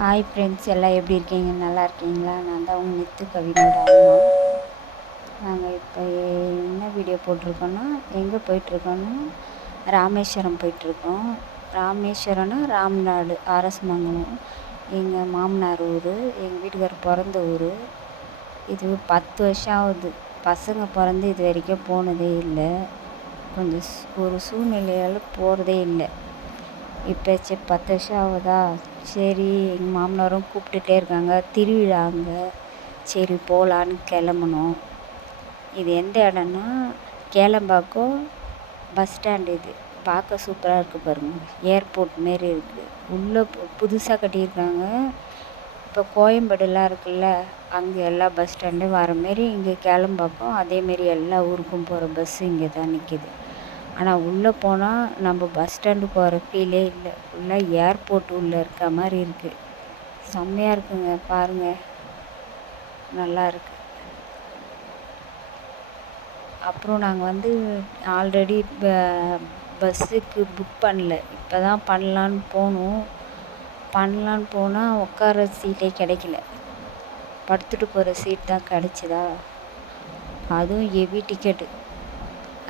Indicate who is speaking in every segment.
Speaker 1: Hi friends எல்லாம் எப்படி இருக்கீங்க நல்லா இருக்கீங்களா நான் தான் உங்கள் நித்து கவினோட அம்மா நாங்கள் இப்போ என்ன வீடியோ போட்டிருக்கோன்னா எங்கே போயிட்டுருக்கோன்னா ராமேஸ்வரம் போயிட்டுருக்கோம் ராமேஸ்வரம்னா ராம்நாடு அரசமங்கலம் எங்கள் மாமனார் ஊர் எங்கள் வீட்டுக்கார் பிறந்த ஊர் இது பத்து வருஷம் ஆகுது பசங்க பிறந்து இது வரைக்கும் போனதே இல்லை கொஞ்சம் ஒரு சூழ்நிலையால் போகிறதே இல்லை இப்போ சரி பத்து வருஷம் ஆகுதா சரி எங்கள் மாமனாரும் கூப்பிட்டுட்டே இருக்காங்க திருவிழா அங்கே சரி போகலான்னு கிளம்புனோம் இது எந்த இடம்னா கேளம்பாக்கம் பஸ் ஸ்டாண்டு இது பார்க்க சூப்பராக இருக்குது பாருங்கள் ஏர்போர்ட் மாரி இருக்குது உள்ளே புதுசாக கட்டியிருக்காங்க இப்போ கோயம்பேடுலாம் இருக்குல்ல அங்கே எல்லா பஸ் ஸ்டாண்டும் வர மாரி இங்கே கேளம்பாக்கம் அதேமாரி எல்லா ஊருக்கும் போகிற பஸ்ஸு இங்கே தான் நிற்கிது ஆனால் உள்ளே போனால் நம்ம பஸ் ஸ்டாண்டு போகிற ஃபீலே இல்லை ஃபுல்லாக ஏர்போர்ட் உள்ளே இருக்க மாதிரி இருக்குது செம்மையாக இருக்குங்க பாருங்கள் நல்லா இருக்கு அப்புறம் நாங்கள் வந்து ஆல்ரெடி பஸ்ஸுக்கு புக் பண்ணல இப்போ தான் பண்ணலான்னு போகணும் பண்ணலான்னு போனால் உட்கார சீட்டே கிடைக்கல படுத்துட்டு போகிற சீட் தான் கிடச்சிதா அதுவும் ஹெவி டிக்கெட்டு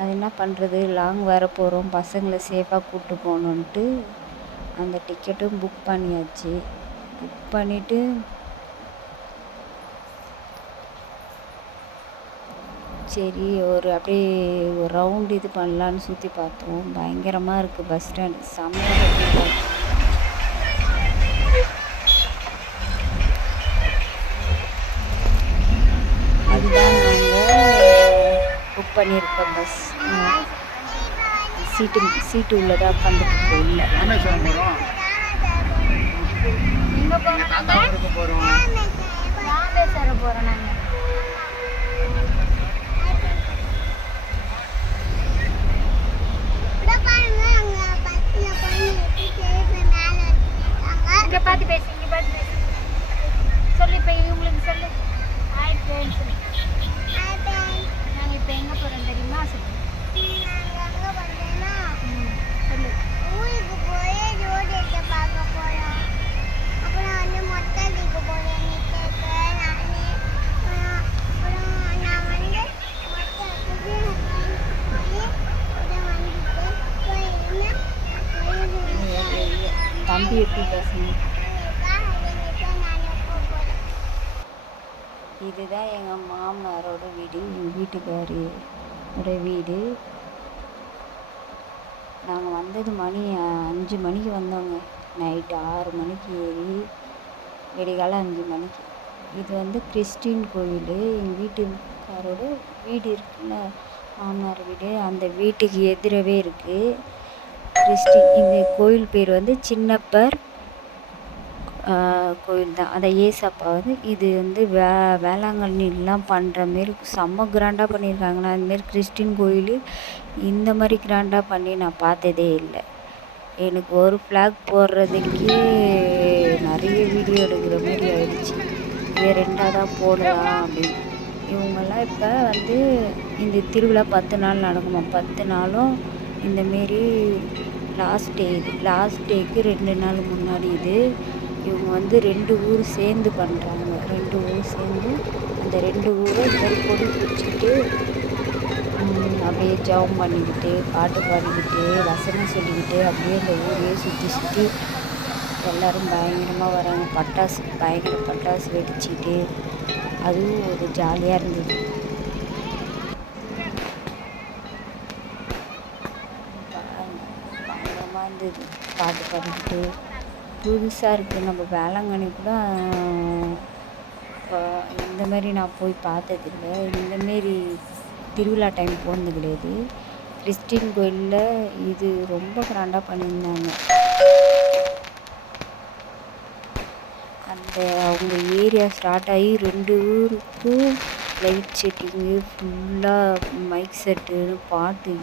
Speaker 1: அது என்ன பண்ணுறது லாங் வர போகிறோம் பசங்களை சேஃபாக கூப்பிட்டு போகணுன்ட்டு அந்த டிக்கெட்டும் புக் பண்ணியாச்சு புக் பண்ணிவிட்டு சரி ஒரு அப்படியே ஒரு ரவுண்டு இது பண்ணலான்னு சுற்றி பார்த்தோம் பயங்கரமாக இருக்குது பஸ் ஸ்டாண்டு செம்மையாக புக் பண்ணியிருக்கோம் பஸ் சீட்டு சீட்டு உள்ளதாக உட்காந்துட்டு இல்லை போகிறோம் போகிறோம் நாங்கள் தம்பி எப்படி பேசணும் இதுதான் எங்கள் மாமனாரோட வீடு எங்கள் வீட்டுக்காரோட வீடு நாங்கள் வந்தது மணி அஞ்சு மணிக்கு வந்தோங்க நைட்டு ஆறு மணிக்கு ஏறி வெடிகாலம் அஞ்சு மணிக்கு இது வந்து கிறிஸ்டின் கோவில் எங்கள் வீட்டுக்காரோட வீடு இருக்குல்ல மாமனார் வீடு அந்த வீட்டுக்கு எதிரவே இருக்குது கிறிஸ்டி இந்த கோயில் பேர் வந்து சின்னப்பர் கோயில் தான் அதை ஏசப்பா வந்து இது வந்து வே வேளாங்கண்ணிலாம் பண்ணுற மாரி செம்ம கிராண்டாக பண்ணியிருக்காங்களா அதுமாரி கிறிஸ்டின் கோயில் இந்த மாதிரி கிராண்டாக பண்ணி நான் பார்த்ததே இல்லை எனக்கு ஒரு ஃப்ளாக் போடுறதுக்கே நிறைய வீடியோ எடுக்கிற மாதிரி ஆயிடுச்சு இது ரெண்டாக தான் போடலாம் அப்படின்னு இவங்கெல்லாம் இப்போ வந்து இந்த திருவிழா பத்து நாள் நடக்குமா பத்து நாளும் இந்தமாரி லாஸ்ட் டே இது லாஸ்ட் டேக்கு ரெண்டு நாள் முன்னாடி இது இவங்க வந்து ரெண்டு ஊர் சேர்ந்து பண்ணுறாங்க ரெண்டு ஊர் சேர்ந்து அந்த ரெண்டு ஊரை இவர் பொடி பிடிச்சிட்டு அப்படியே ஜவம் பண்ணிக்கிட்டு பாட்டு பாடிக்கிட்டு வசனம் சொல்லிக்கிட்டு அப்படியே அந்த ஊரையே சுற்றி சுற்றி எல்லோரும் பயங்கரமாக வராங்க பட்டாசு பயங்கர பட்டாசு வெடிச்சிட்டு அதுவும் ஒரு ஜாலியாக இருந்தது இது பாட்டு பாடிக்கிட்டு புதுசாக இருக்குது நம்ம வேளாங்கண்ணி கூட இந்த மாதிரி நான் போய் பார்த்ததில்லை இந்தமாரி திருவிழா டைம் போனது கிடையாது கிறிஸ்டின் கோயிலில் இது ரொம்ப கிராண்டாக பண்ணியிருந்தாங்க அந்த அவங்க ஏரியா ஸ்டார்ட் ஆகி ரெண்டு ஊருக்கும் லைட் செட்டிங்கு ஃபுல்லாக மைக் செட்டு பாட்டு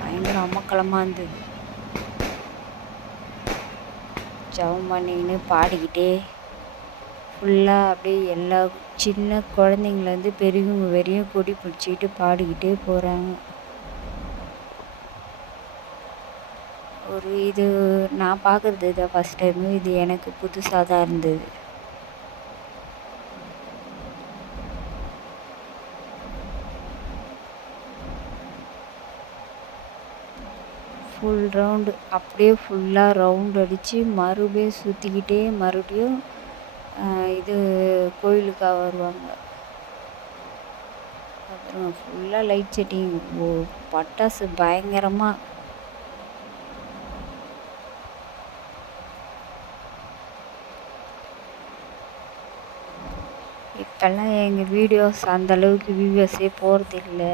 Speaker 1: பயங்கர அமக்கலமாக இருந்தது ஜபம் பண்ணிக்கின்னு பாடிக்கிட்டே ஃபுல்லாக அப்படியே எல்லா சின்ன குழந்தைங்கலேருந்து பெரியவங்க வரையும் கொடி பிடிச்சிக்கிட்டு பாடிக்கிட்டே போகிறாங்க ஒரு இது நான் பார்க்குறது இதை ஃபஸ்ட் டைமு இது எனக்கு புதுசாக தான் இருந்தது ஃபுல் ரவுண்டு அப்படியே ஃபுல்லாக ரவுண்ட் அடித்து மறுபடியும் சுற்றிக்கிட்டே மறுபடியும் இது கோயிலுக்காக வருவாங்க அப்புறம் ஃபுல்லாக லைட் செட்டிங் பட்டாசு பயங்கரமாக இப்போல்லாம் எங்கள் வீடியோஸ் அந்தளவுக்கு வியூவர்ஸே போகிறது இல்லை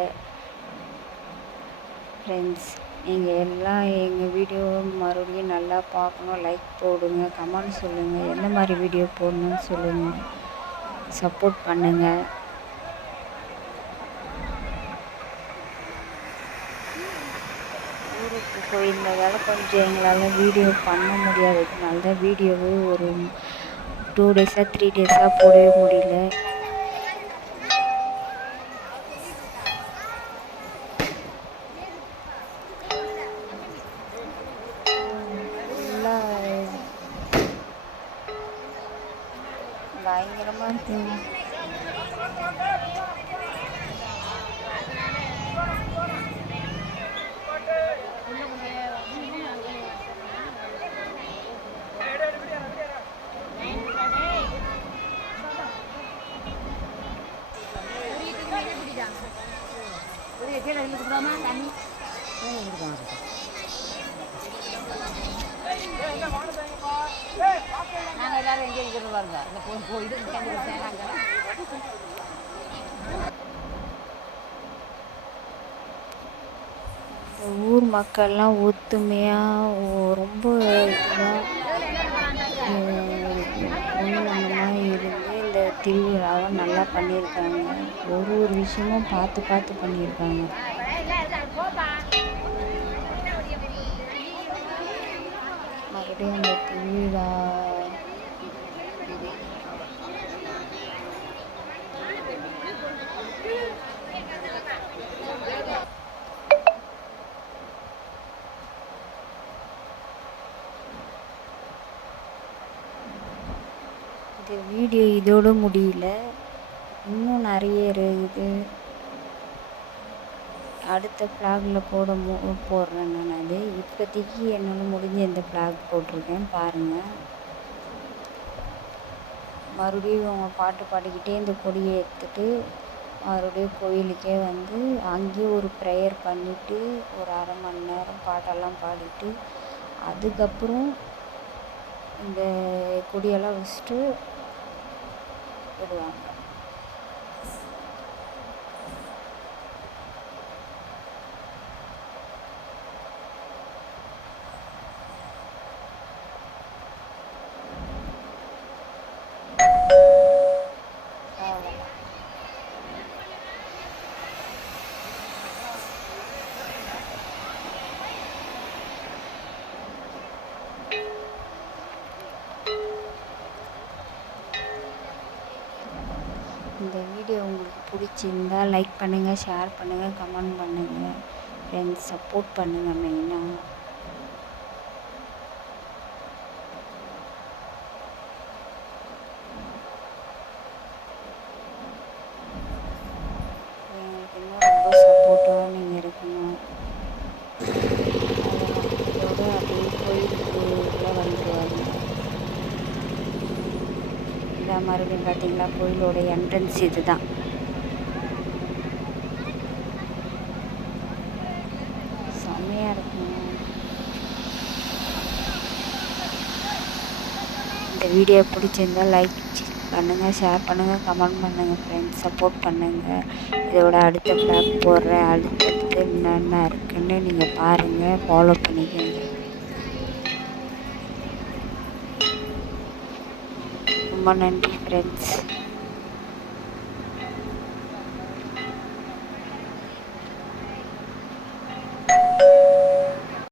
Speaker 1: ஃப்ரெண்ட்ஸ் நீங்கள் எல்லாம் எங்கள் வீடியோ மறுபடியும் நல்லா பார்க்கணும் லைக் போடுங்க கமெண்ட் சொல்லுங்கள் எந்த மாதிரி வீடியோ போடணும்னு சொல்லுங்கள் சப்போர்ட் பண்ணுங்கள் ஊருக்கு போயிருந்ததால் கொஞ்சம் எங்களால் வீடியோ பண்ண முடியாததுனால தான் வீடியோவே ஒரு டூ டேஸாக த்ரீ டேஸாக போடவே முடியல ஊர் மக்கள்லாம் ஒத்துமையாக ரொம்ப ஒன்றுமனமாக இருந்து இந்த திருவிழாவை நல்லா பண்ணியிருக்காங்க ஒரு ஒரு விஷயமும் பார்த்து பார்த்து பண்ணியிருக்காங்க மறுபடியும் அந்த திருவிழா வீடியோ இதோடு முடியல இன்னும் நிறைய இருக்குது அடுத்த ஃப்ளாகில் போட போடுறேன் நான் அது இப்போதைக்கு என்னால் முடிஞ்ச இந்த ஃப்ளாக் போட்டிருக்கேன் பாருங்கள் மறுபடியும் அவங்க பாட்டு பாடிக்கிட்டே இந்த கொடியை எடுத்துட்டு மறுபடியும் கோயிலுக்கே வந்து அங்கேயும் ஒரு ப்ரேயர் பண்ணிவிட்டு ஒரு அரை மணி நேரம் பாட்டெல்லாம் பாடிட்டு அதுக்கப்புறம் இந்த கொடியெல்லாம் வச்சுட்டு 不然。இந்த வீடியோ உங்களுக்கு பிடிச்சிருந்தா லைக் பண்ணுங்கள் ஷேர் பண்ணுங்கள் கமெண்ட் பண்ணுங்கள் ஃப்ரெண்ட்ஸ் சப்போர்ட் பண்ணுங்கள் மெயினாக மறுபடியும் பார்த்தீங்களா கோயிலோட என்ட்ரன்ஸ் இது தான் செம்மையாக இருக்கும் இந்த வீடியோ பிடிச்சிருந்தா லைக் பண்ணுங்கள் ஷேர் பண்ணுங்கள் கமெண்ட் பண்ணுங்கள் ஃப்ரெண்ட்ஸ் சப்போர்ட் பண்ணுங்கள் இதோட அடுத்த ஃப்ளாக் போடுறேன் அடுத்தடுத்து என்னென்ன இருக்குன்னு நீங்கள் பாருங்கள் ஃபாலோ பண்ணிக்கோங்க someone indifferent.